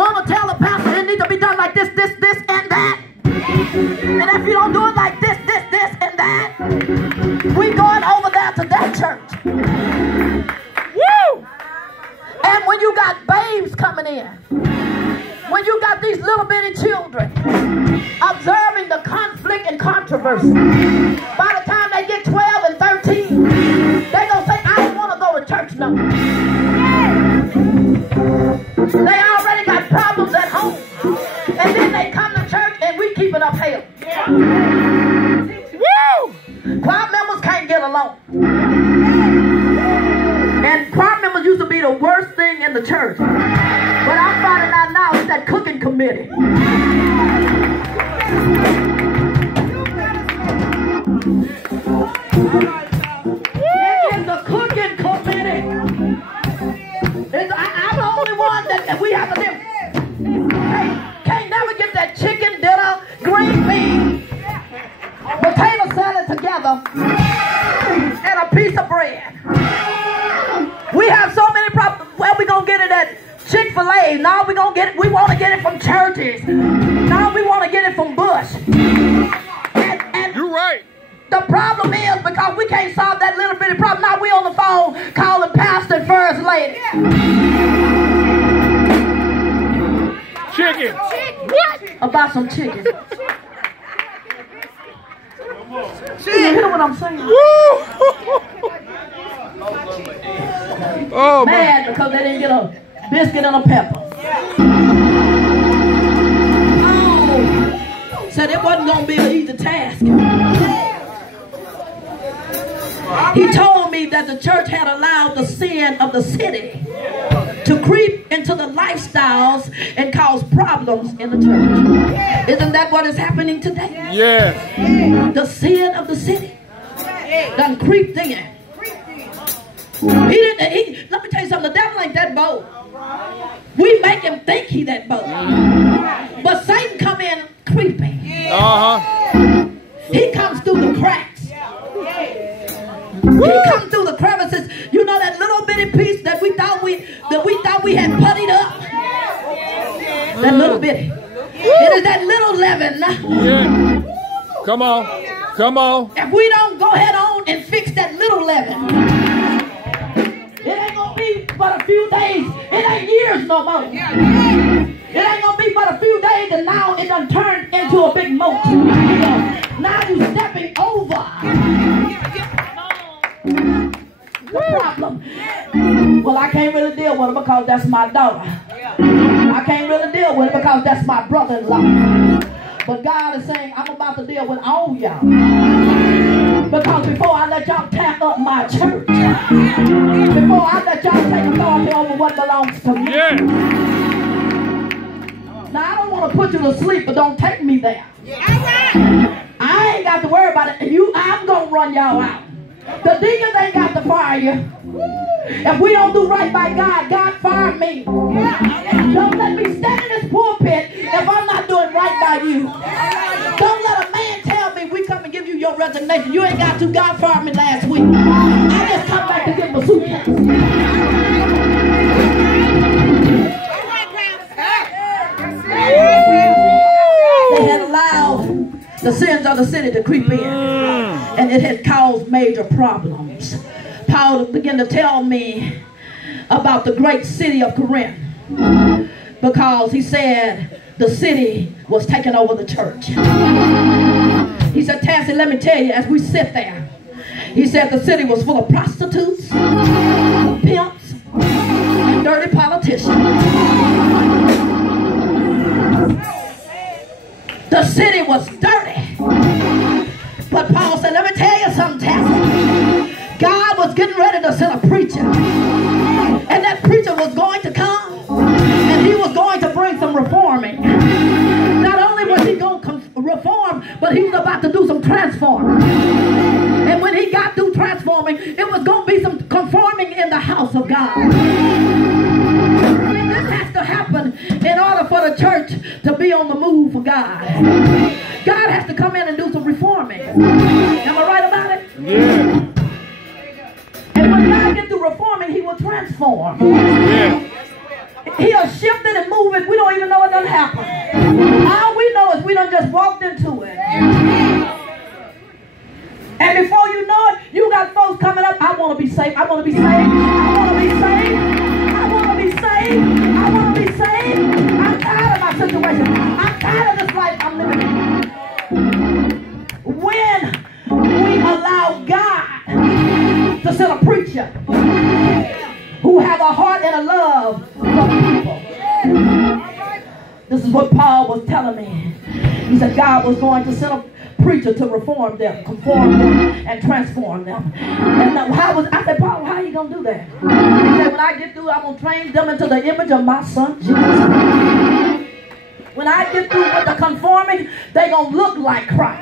want to tell the pastor it needs to be done like this, this, this, and that. And if you don't do it like this, this, this, and that, we going over there to that church. Woo! And when you got babes coming in, when you got these little bitty children observing the conflict and controversy, by the time they get 12 and 13, they're going to say, I don't want to go to church no more. They already got problems at home. And then they come to church and we keep it up hell. Woo! Choir members can't get along. And choir members used to be the worst thing in the church. But I'm finding out now it's that cooking committee. It is the cooking committee. I'm the only one that we have to live. Can't never get that chicken dinner, green beans, potato salad together, and a piece of bread. We have so many problems. Where we gonna get it at Chick-fil-A? Now we gonna get it. We want to get it from churches. Now we want to get it from Bush. And you're right. The problem is because we can't solve that little bitty problem. Now we on the phone calling pastor and first lady. Chicken. What? About some chicken. You hear what I'm saying? Oh, mad because they didn't get a biscuit and a pepper. Oh, said it wasn't going to be an easy task. He told me that the church had allowed the sin of the city to creep into the lifestyles and cause problems in the church. Isn't that what is happening today? Yes. The sin of the city done creeped in. Let me tell you something, the devil ain't that bold. We make him think he that bold. But Satan come in creeping. He comes through the cracks. He comes through the crevices. You know that little bitty piece that we thought we had puttied up. That little bitty. It is that little leaven. Yeah. Come on. Come on. If we don't go ahead on and fix that little leaven, it ain't gonna be but a few days. It ain't years no more. It ain't gonna be but a few days, and now it done turned into a big moat. Now you stepping over the problem. Well, I can't really deal with it because that's my daughter. I can't really deal with it because that's my brother-in-law. But God is saying, I'm about to deal with all y'all. Because before I let y'all tear up my church, before I let y'all take authority over what belongs to me. Yeah. Now, I don't want to put you to sleep, but don't take me there. I ain't got to worry about it. I'm going to run y'all out. The deacons ain't got to fire you. If we don't do right by God, God fired me. Don't let me stand in this pulpit if I'm not doing right by you. Don't let a man tell me we come and give you your resignation. You ain't got to. God fired me last week. I just come back to get my suitcase. They had allowed the sins of the city to creep in, and it had caused major problems. Paul began to tell me about the great city of Kerens, because he said the city was taking over the church. He said, Tessie, let me tell you, as we sit there, he said the city was full of prostitutes, pimps, and dirty politicians. The city was dirty. But Paul said, let me tell you something, Tessie. God was getting ready to send a preacher. And that preacher was going to come. And he was going to bring some reforming. Not only was he going to reform, but he was about to do some transforming. And when he got through transforming, it was going to be some conforming in the house of God. And this has to happen in order for the church to be on the move for God. God has to come in and do some reforming. Am I right about it? Yeah. And when God gets through reforming, he will transform. Yeah. He'll shift it and move it. We don't done happened. All we know is we done just walked into it. And before you know it, you got folks coming up. I want to be saved. I want to be saved. I want to be saved. I want to be saved. I want to be saved. I'm tired of my situation. I'm tired of this life I'm living in. When we allow God to send a preacher who have a heart and a love for people. This is what Paul was telling me. He said God was going to send a preacher to reform them, conform them, and transform them. And I said, Paul, how are you going to do that? He said, when I get through, I'm going to train them into the image of my son, Jesus. When I get through with the conforming, they're going to look like Christ.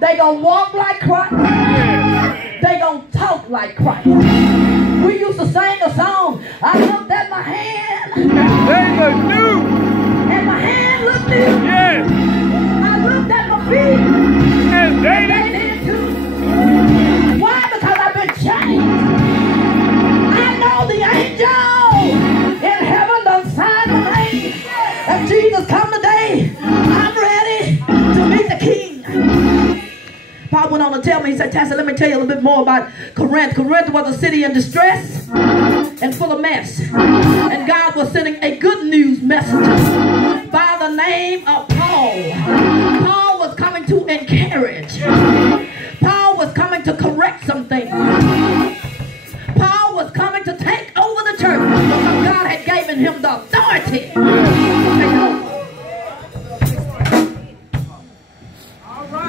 They're going to walk like Christ. They're going to talk like Christ. We used to sing a song. I looked at my hand. They look new. And my hand looked new. Yes. I looked at my feet. And they did too. Why? Because I've been changed. I know the angel in heaven done signed my name. If Jesus come today, I'm ready to meet the King. Paul went on to tell me, he said, Tessie, let me tell you a little bit more about Kerens. Kerens was a city in distress and full of mess. And God was sending a good news messenger by the name of Paul. Paul was coming to encourage. Paul was coming to correct some things. Paul was coming to take over the church because God had given him the authority.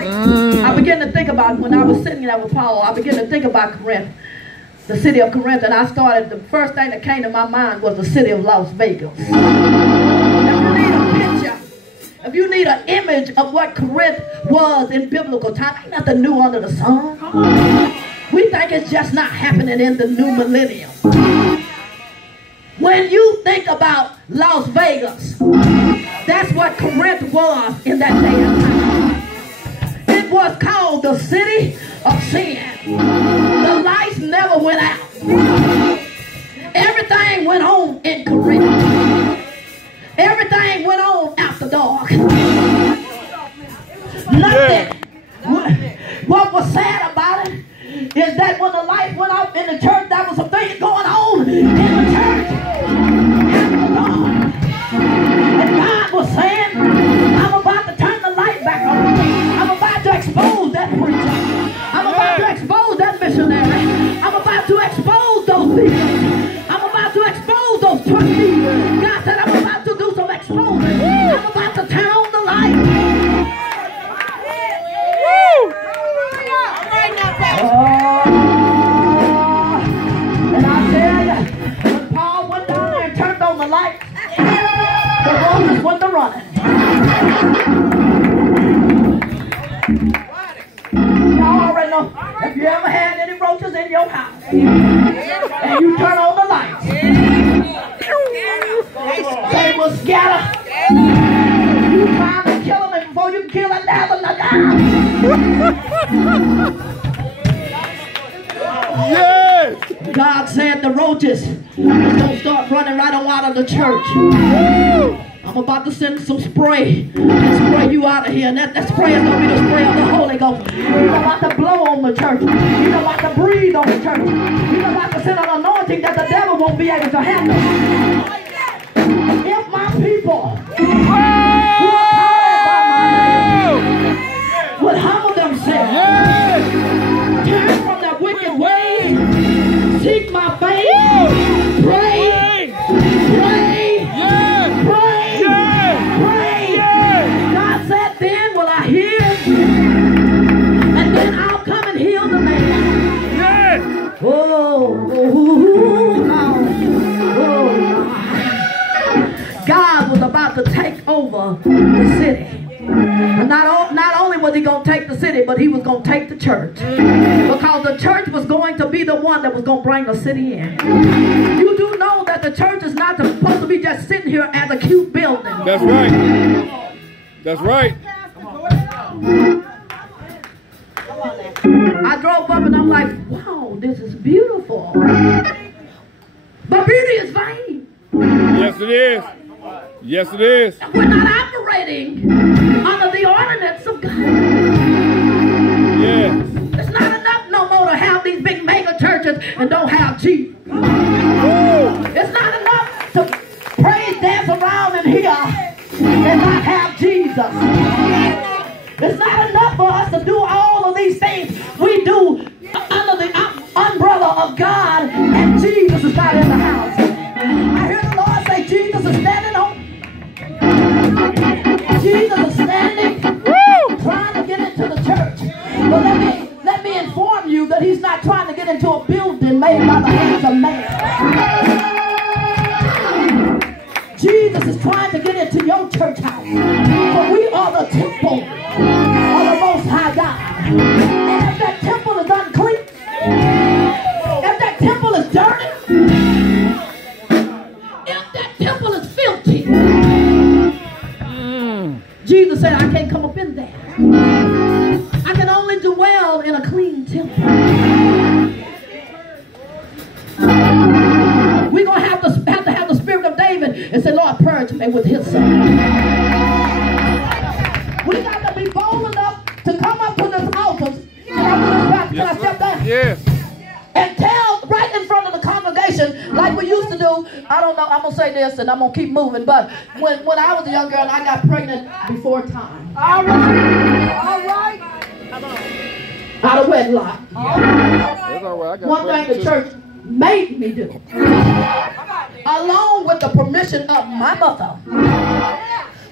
I began to think about, when I was sitting there with Paul, I began to think about Kerens, the city of Kerens, and I started, the first thing that came to my mind was the city of Las Vegas. If you need a picture, if you need an image of what Kerens was in biblical time, ain't nothing new under the sun. We think it's just not happening in the new millennium. When you think about Las Vegas, that's what Kerens was in that day and time. It was called the city of sin. The lights never went out. Everything went on in Kerens. Everything went on after dark. Nothing. What was sad about it is that when the light went off in the church, there was some things going on in the church after dark. And God was saying, I'm about to turn the light back on. I'm about to expose that preacher. I'm about to expose that missionary. I'm about to expose those people. I'm about to expose those church leaders. God said, I'm about to do some exposing. I'm about to turn on the light. And I tell you, when Paul went down there and turned on the light, the roaches went to running. Y'all already know, if you ever had any roaches in your house and you turn on the lights, they will scatter. You try to kill them, and before you can kill them, they're gonna die. Yes. God said the roaches is going to start running right on out of the church. I'm about to send some spray and spray you out of here. And that spray is going to be the spray of the Holy Ghost. You're about to blow on the church. You're about to breathe on the church. You're about to send an anointing that the devil won't be able to handle. If my people who would humble themselves, turn from their wicked ways, seek my face, pray, God said, then will I hear, and then I'll come and heal the land. God was about to take over the city. And not only was he going to take the city, but he was going to take the church. Because the church was going to be the one that was going to bring the city in. You do know that the church is not supposed to be just sitting here as a cute building. That's right. That's right. I drove up and I'm like, wow, this is beautiful. But beauty is vain. Yes, it is. Yes, it is. We're not operating under the ordinance of God. Yes. It's not enough no more to have these big mega churches and don't have Jesus. It's not enough to praise, dance around in here and not have Jesus. It's not enough for us to do all of these things we do under the umbrella of God and Jesus is not in the house. I hear the Lord say Jesus is standing on. Jesus is standing, trying to get into the church. But let me inform you that he's not trying to get into a building made by the hands of man. Jesus is trying to get into your church house. For we are the temple of the Most High God. And if that temple is unclean, if that temple is dirty, if that temple is filthy, Jesus said, I can't come up in there. I can only dwell in a clean temple. We're going to have to have the spirit of David and say, Lord, purge me with his son. We got to be bold enough to come up to this altar. Can I step down? Yes. And tell right in front of the congregation, like we used to do. I don't know, I'm going to say this and I'm going to keep moving. But when I was a young girl, I got pregnant before time. All right. All right. Out of wedlock. That's all right. I got One thing the church made me do, along with the permission of my mother,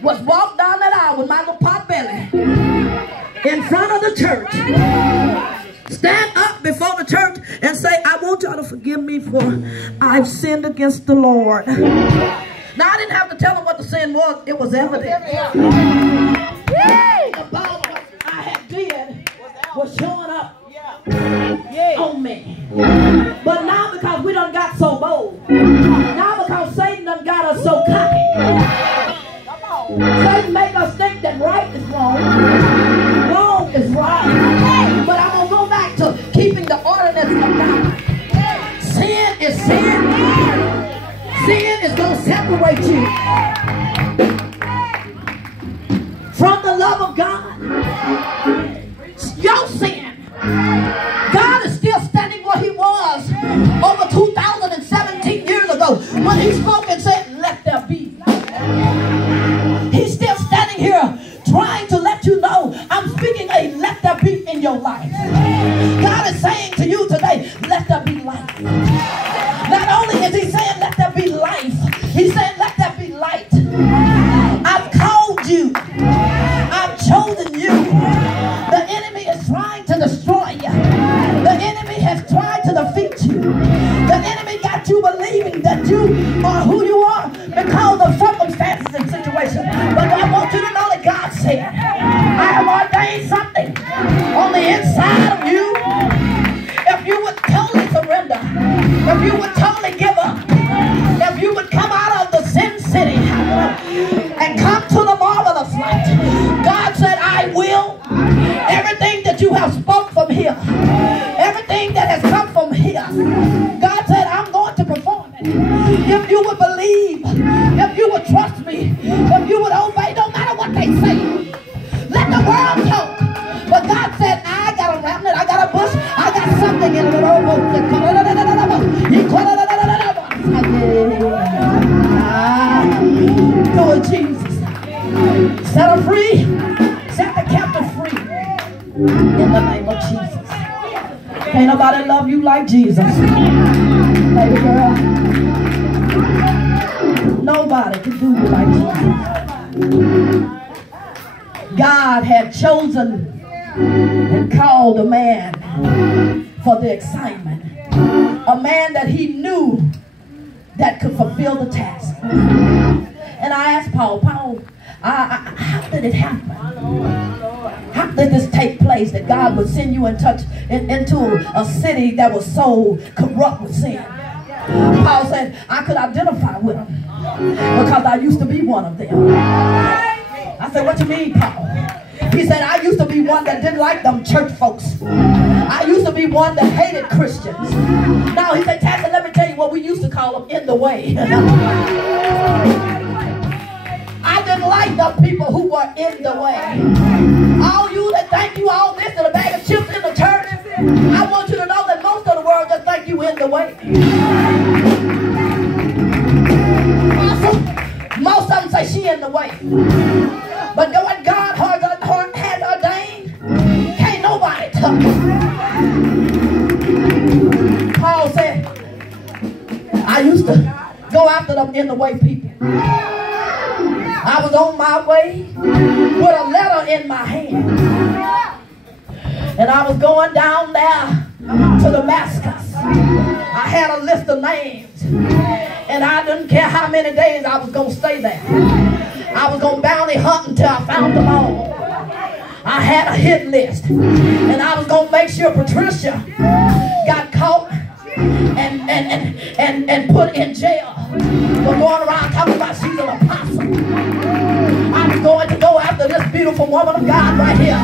was walk down that aisle with my little pot belly in front of the church, stand up before the church and say, I want y'all to forgive me for I've sinned against the Lord. Now I didn't have to tell them what the sin was. It was evident. About what I had did was showing up on me. But now because we done got so bold, now because Satan done got us so cocky, Satan make us think that right is wrong, wrong is right. But I'm going to go back to keeping the ordinance of God. Sin is sin. Sin is going to separate you from the love of God. Your sin. God is still standing where he was over 2017 years ago when he spoke and said, let there be. He's still standing here trying to let you know I'm speaking a let there be in your life. God is saying to you today, let there be life. Not only is he saying let there be life, he's saying let there be light. I've called you. I've chosen you. The enemy is trying to destroy you. The enemy has tried to defeat you. The enemy got you believing that you are who you are because of circumstances and situations. But I want you to know that God said, I have ordained something on the inside of you. If you would totally surrender, if you would totally give up, if you would come out of the sin city and come to the marvelous light, God said, I will. Everything that you have spoke from here, everything that has come from here, God said, I'm going to perform it. If you would believe, if you would trust me, if you would obey, no matter what they say, let the world talk. But God said, I got a remnant, I got a bush, I got something in it. Do it, Jesus. Set her free. Set the captive free. In the name of Jesus. Ain't nobody love you like Jesus. Baby girl. Nobody can do you like Jesus. God had chosen and called a man for the assignment. A man that he knew that could fulfill the task. And I asked Paul, how did it happen? How did this take place that God would send you into a city that was so corrupt with sin? Paul said, I could identify with them because I used to be one of them. I said, what you mean, Paul? He said, I used to be one that didn't like them church folks. I used to be one that hated Christians. Now, he said, Tassie, let me tell you what we used to call them in the way. are in the way. All you that think you all this and a bag of chips in the church, I want you to know that most of the world just think you in the way. Most of them say she in the way. But what God has ordained, can't nobody touch. Paul said, I used to go after them in the way people. I was on my way with a letter in my hand. And I was going down there to Damascus. I had a list of names. And I didn't care how many days I was going to stay there. I was going to bounty hunt until I found them all. I had a hit list. And I was going to make sure Patricia got caught and put in jail for going around talking about she's an apostle. I was going to go after this beautiful woman of God right here.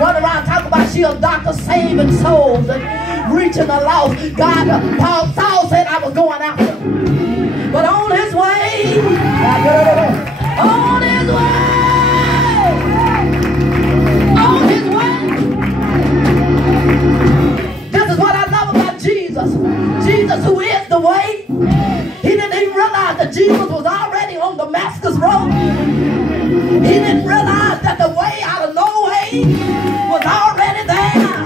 Run around talking about she's a doctor saving souls and reaching the lost. Saul said I was going after him. But on his way, on his way, this is what I love about Jesus. Jesus, who is the way. He didn't even realize that Jesus was already on Damascus Road. He didn't realize that the way out of no way was already there.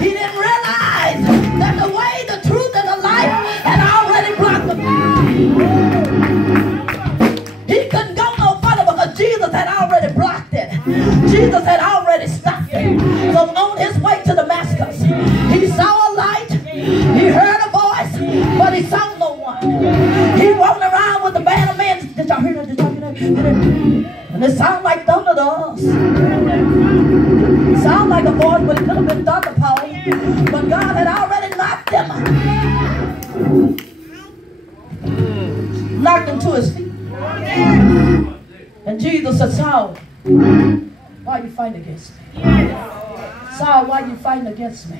He didn't realize that the way, the truth, and the life had already blocked him. He couldn't go no further because Jesus had already blocked it. Jesus had already stopped it. So on his way to Damascus, he saw a light. He heard a voice, but he saw no one. He walked around with the band of men. Did y'all hear that? Did y'all hear that? And it sounded like thunder to us. It sounded like a voice, but it could have been thunder, Paul. But God had already knocked him. Knocked him to his feet. And Jesus said, Saul, why are you fighting against me? Saul, why are you fighting against me?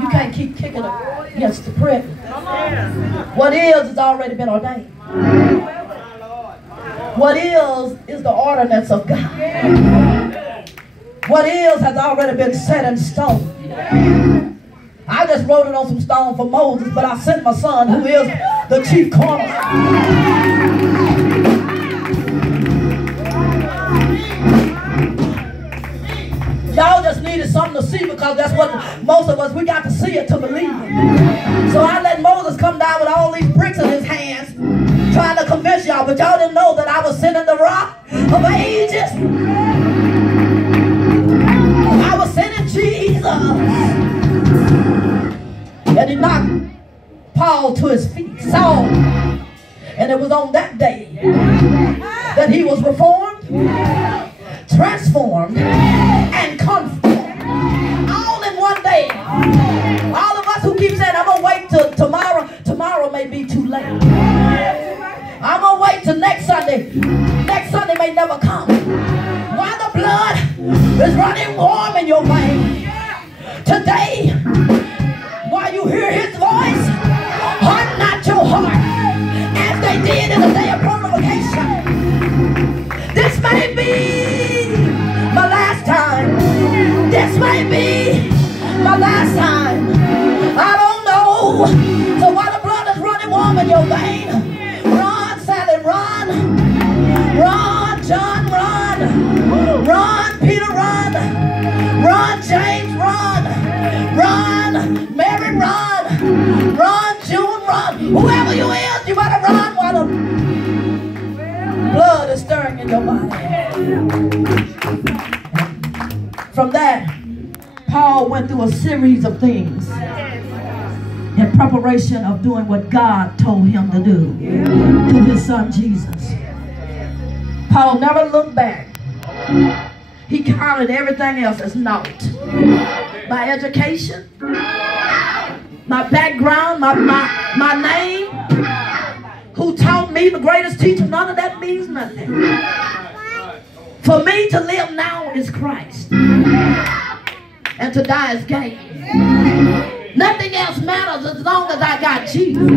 You can't keep kicking against the prick. What is already been ordained. What is the ordinance of God. What has already been set in stone. I just wrote it on some stone for Moses, but I sent my son, who is the chief cornerstone. Y'all just needed something to see, because that's what most of us, we got to see it to believe it. So I let Moses come down with all these bricks in his hands, trying to convince y'all, but y'all didn't know that I was sending the rock of ages. I was sending Jesus. And he knocked Paul to his feet, Saul. And it was on that day that he was reformed, transformed, and conformed. All in one day. All of us who keep saying, I'm going to wait till tomorrow. Tomorrow may be too late. I'm going to wait till next Sunday. Next Sunday may never come. While the blood is running warm in your veins. Today, while you hear his voice, harden not your heart as they did in the day of purification. This may be my last time. This may be my last time. I don't know. So while the blood is running warm in your vein, run, Sally, run. Run, John, run. Run, Peter, run. Run, James, run. Run, Mary, run. Run, June, run. Whoever you is, you better run while the blood is stirring in your body. From that, Paul went through a series of things in preparation of doing what God told him to do to his son Jesus. Paul never looked back. He counted everything else as naught. My education, my background, my name, who taught me, the greatest teacher, none of that means nothing. For me to live now is Christ, and to die is gain. Nothing else matters as long as I got Jesus.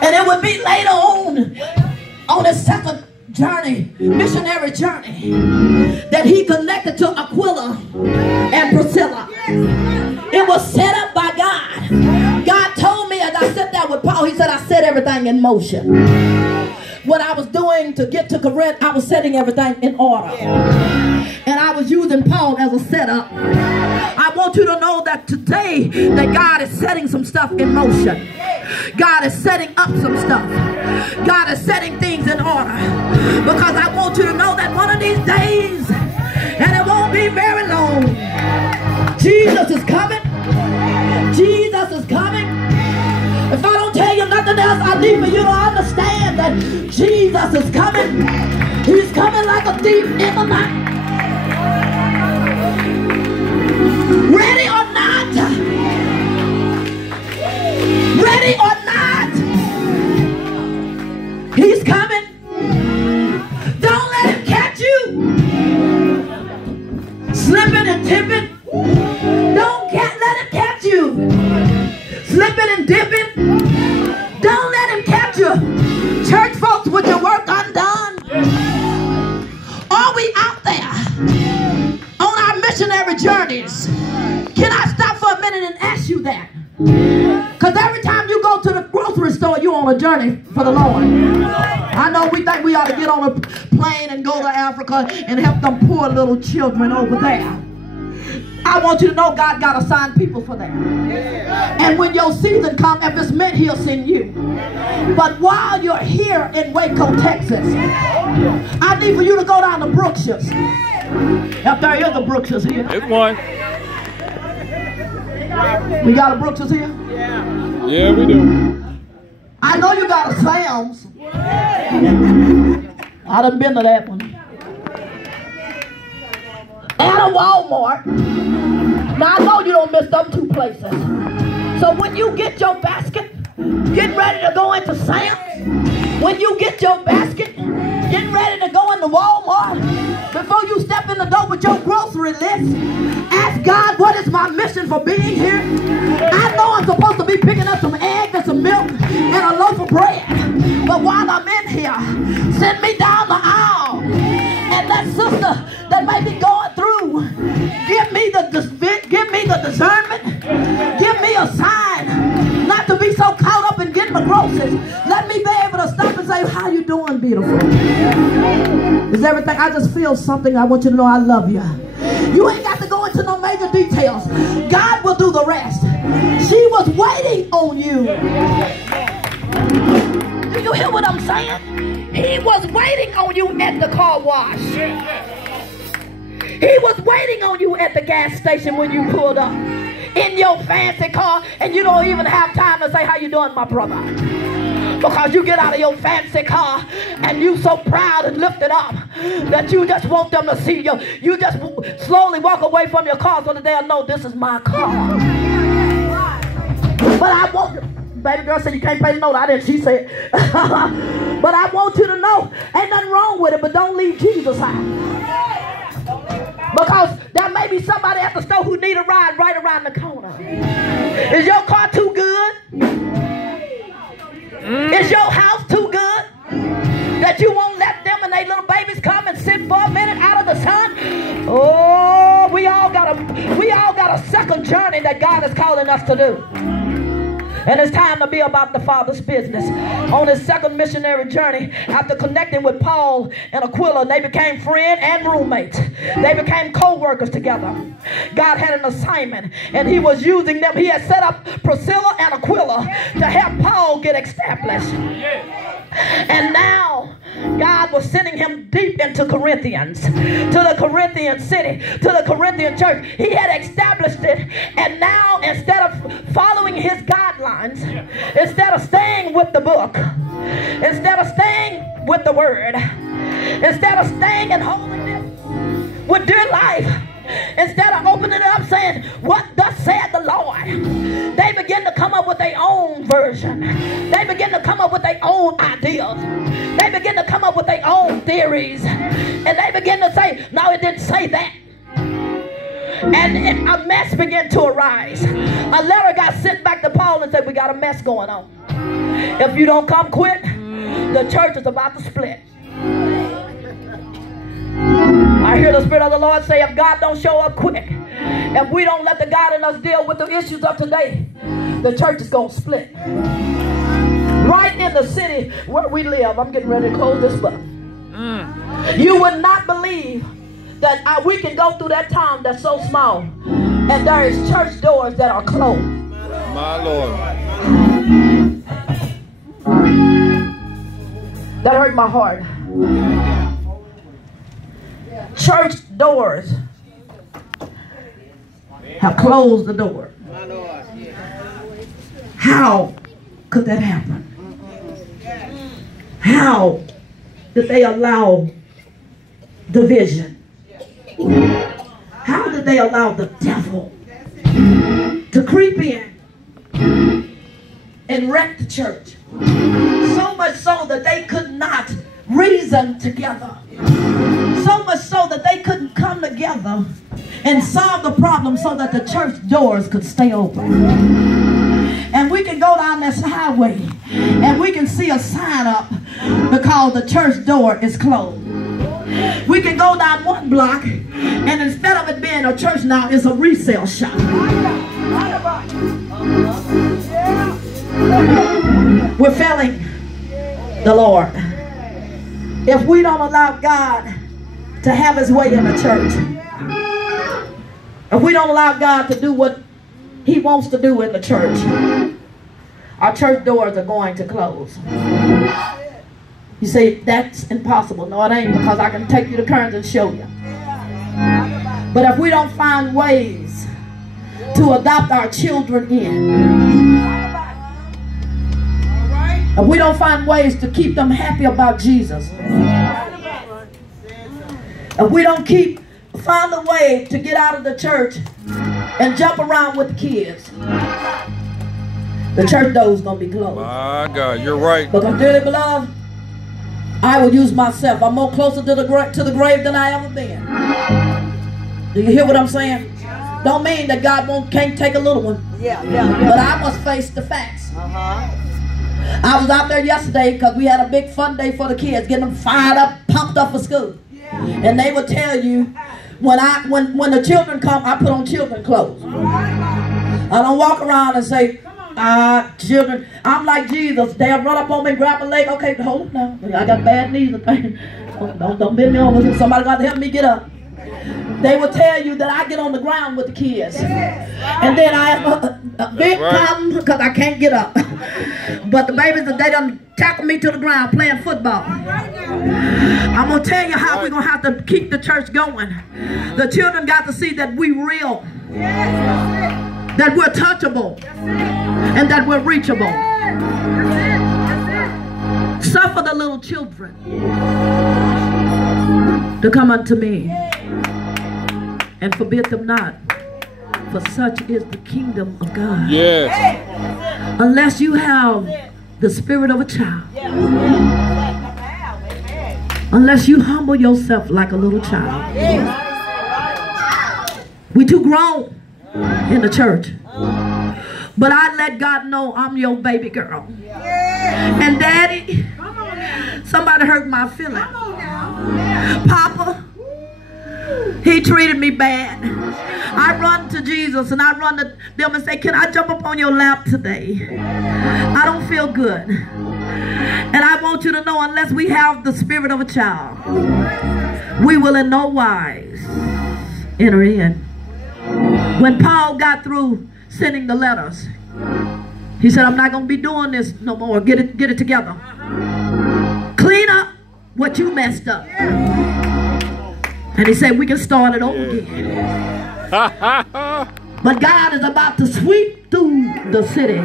And it would be later on the second journey, missionary journey, that he connected to Aquila and Priscilla. It was set up by God. God told me as I sat there with Paul, he said, I set everything in motion. What I was doing to get to Corinth, I was setting everything in order. And I was using Paul as a setup. I want you to know that today that God is setting some stuff in motion. God is setting up some stuff. God is setting things in order. Because I want you to know that one of these days, and it won't be very long, Jesus is coming. Jesus is coming. If I don't tell you nothing else, I need for you to understand that Jesus is coming. He's coming like a thief in the night. Ready or not? Ready or not? He's coming. Don't let him catch you slipping and tipping. Don't let him catch you slipping and dipping. Don't let him catch you. Church folks, with your work undone. Are we out there on our missionary journeys? Can I stop for a minute and ask you that? Because every time you go to the grocery store, you're on a journey for the Lord. I know we think we ought to get on a plane and go to Africa and help them poor little children over there. I want you to know God got assigned people for that. And when your season comes, if it's meant, he'll send you. But while you're here in Waco, Texas, I need for you to go down to Brookshire's. If there is a Brookshire's here. It's one. We got a Brookshire's here? Yeah, we do. I know you got a Sam's. I done been to that one. And a Walmart. Now I know you don't miss them two places. So when you get your basket, get ready to go into Sam's. When you get your basket, get ready to go into Walmart. Before you step in the door with your grocery list, ask God, what is my mission for being here? I know I'm supposed to be picking up some eggs and some milk and a loaf of bread. But while I'm in here, send me down the aisle. And that sister that may be going through, give me the discernment. Give me a sign not to be so caught up in getting the groceries. Let me be able to stop and say, how you doing, beautiful? Is everything? I just feel something. I want you to know I love you. You ain't got to go into no major details. God will do the rest. She was waiting on you. Do you hear what I'm saying? He was waiting on you at the car wash. He was waiting on you at the gas station when you pulled up in your fancy car, and you don't even have time to say, how you doing, my brother? Because you get out of your fancy car and you so proud and lifted up that you just want them to see you. You just slowly walk away from your car so that they'll know this is my car. But I want, baby girl said you can't pay the note. I didn't, she said. But I want you to know, ain't nothing wrong with it, but don't leave Jesus out. Because there may be somebody at the store who need a ride right around the corner. Is your car too good? Is your house too good that you won't let them and their little babies come and sit for a minute out of the sun? Oh, we all got a second journey that God is calling us to do. And it's time to be about the Father's business. On his second missionary journey, after connecting with Paul and Aquila, they became friends and roommates. They became co-workers together. God had an assignment, and he was using them. He had set up Priscilla and Aquila to help Paul get established. And now God was sending him deep into Corinthians, to the Corinthian city, to the Corinthian church. He had established it, and now instead of following his guidelines, instead of staying with the book, instead of staying with the word, instead of staying and holding it with dear life, instead of opening it up saying, what thus said the Lord, they begin to come up with their own version. They begin to come up with their own ideas. They begin to come up with their own theories. And they begin to say, no, it didn't say that. And a mess began to arise. A letter got sent back to Paul and said, we got a mess going on. If you don't come quick, the church is about to split. I hear the Spirit of the Lord say, if God don't show up quick, if we don't let the God in us deal with the issues of today, the church is going to split. Right in the city where we live. I'm getting ready to close this book. You would not believe that we can go through that town that's so small, and there is church doors that are closed. My Lord. That hurt my heart. Church doors have closed the door. How could that happen? How did they allow division? How did they allow the devil to creep in and wreck the church? So much so that they could not reason together. So much so that they couldn't come together and solve the problem so that the church doors could stay open. And we can go down this highway and we can see a sign up because the church door is closed. We can go down one block and instead of it being a church now, it's a resale shop. We're failing the Lord. If we don't allow God to have his way in the church, if we don't allow God to do what he wants to do in the church, our church doors are going to close. You say, that's impossible. No, it ain't, because I can take you to Kerens and show you. But if we don't find ways to adopt our children in, if we don't find ways to keep them happy about Jesus, if we don't find a way to get out of the church and jump around with the kids, the church door is going to be closed. My God, you're right. Because dearly beloved, I will use myself. I'm more closer to the grave than I ever been. Do you hear what I'm saying? Don't mean that God can't take a little one. But I must face the facts. I was out there yesterday because we had a big fun day for the kids, getting them fired up, pumped up for school. And they would tell you, when the children come, I put on children clothes. I don't walk around and say, children, I'm like Jesus. They'll run up on me, grab my leg. Okay, hold it now. I got bad knees. Don't bend me over. Somebody got to help me get up. They will tell you that I get on the ground with the kids. And then I have a big problem because I can't get up. But the babies, they done tackle me to the ground playing football. I'm going to tell you how we're going to have to keep the church going. The children got to see that we real. That we're touchable. And that we're reachable. Suffer the little children to come unto me, and forbid them not, for such is the kingdom of God. Yes. Unless you have the spirit of a child, unless you humble yourself like a little child. We too grown in the church. But I let God know I'm your baby girl. And Daddy, somebody hurt my feeling. Papa, he treated me bad. I run to Jesus and I run to them and say, can I jump up on your lap today? I don't feel good. And I want you to know, unless we have the spirit of a child, we will in no wise enter in. When Paul got through sending the letters, he said, I'm not going to be doing this no more. Get it together. Clean up what you messed up. And he said, we can start it over again. But God is about to sweep through the city.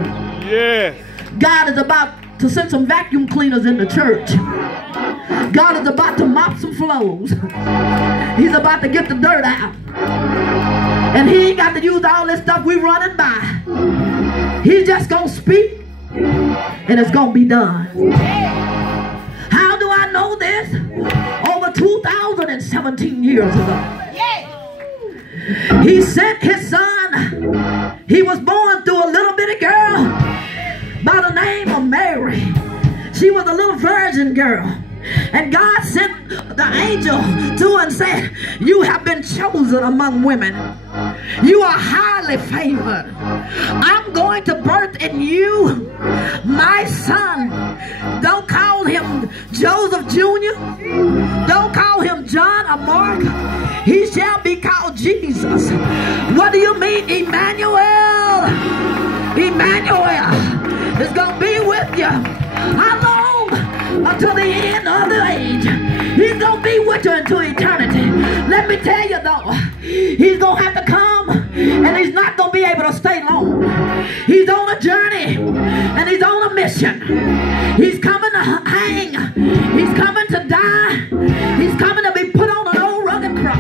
Yeah. God is about to send some vacuum cleaners in the church. God is about to mop some floors. He's about to get the dirt out. And he ain't got to use all this stuff we running by. He's just going to speak and it's going to be done. How do I know this? Over 2017 years ago, he sent his son. He was born through a little bitty girl by the name of Mary. She was a little virgin girl. And God sent the angel to her and said, you have been chosen among women. You are highly favored. I'm going to birth in you my son. Don't call him Joseph Jr. Don't call him John or Mark. He shall be called Jesus. What do you mean, Emmanuel? Emmanuel is going to be with you. How long? Until the end of the age. He's going to be with you until eternity. Let me tell you though, he's going to have to come, and he's not going to be able to stay long. He's on a journey, and he's on a mission. He's coming to hang. He's coming to die. He's coming to be put on an old rugged cross.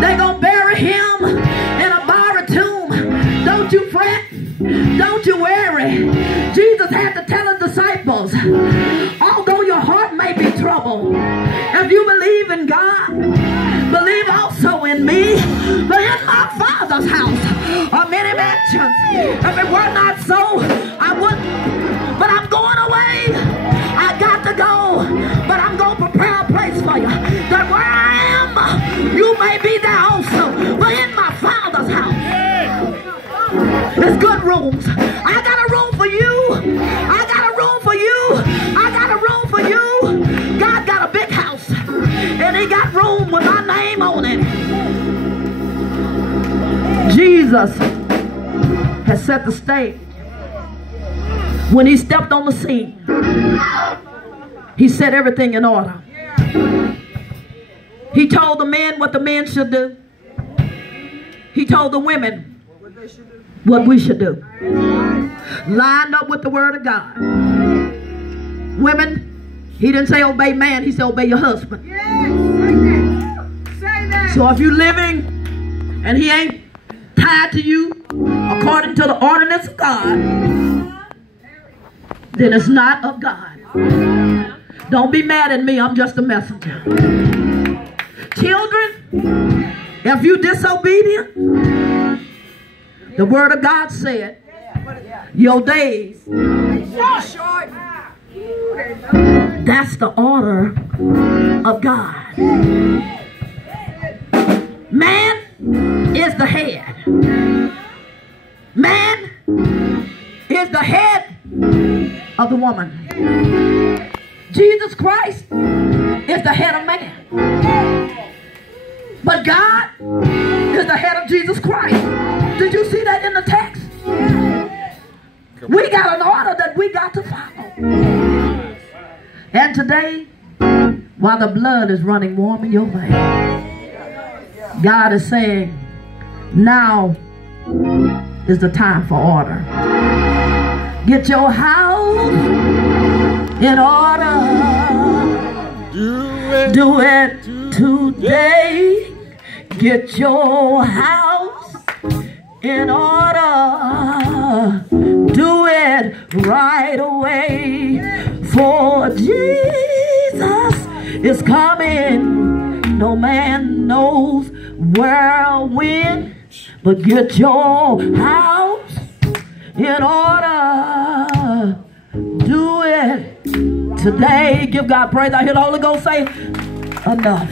They're going to bury him in a borrowed tomb. Don't you fret. Don't you worry. Jesus had to tell his disciples, although your heart may be troubled, if you believe in God, believe also in me. But in my Father's house are many mansions. If it were not so, I wouldn't. But I'm going away. I got to go. But I'm going to prepare a place for you, that where I am, you may be there also. But in my Father's house, there's good rooms. I got a room for you. I got a room for you. I got a room for you. God got a big house, and he got room with my name on it. Jesus has set the stage. When he stepped on the scene, he set everything in order. He told the men what the men should do. He told the women what we should do. Lined up with the word of God. Women, he didn't say obey man, he said obey your husband. Say that. So if you're living and he ain't tied to you according to the ordinance of God, then it's not of God. Don't be mad at me, I'm just a messenger. Children, if you're disobedient, the word of God said, your days short. That's the order of God. Man is the head. Man is the head of the woman. Jesus Christ is the head of man. But God is the head of Jesus Christ. Did you see that in the text? We got an order that we got to follow. And today, while the blood is running warm in your veins, God is saying, now is the time for order. Get your house in order. Do it today. Get your house in order. Do it right away. For Jesus is coming. No man knows where or when, but get your house in order. Do it today. Give God praise. I hear the Holy Ghost say, enough.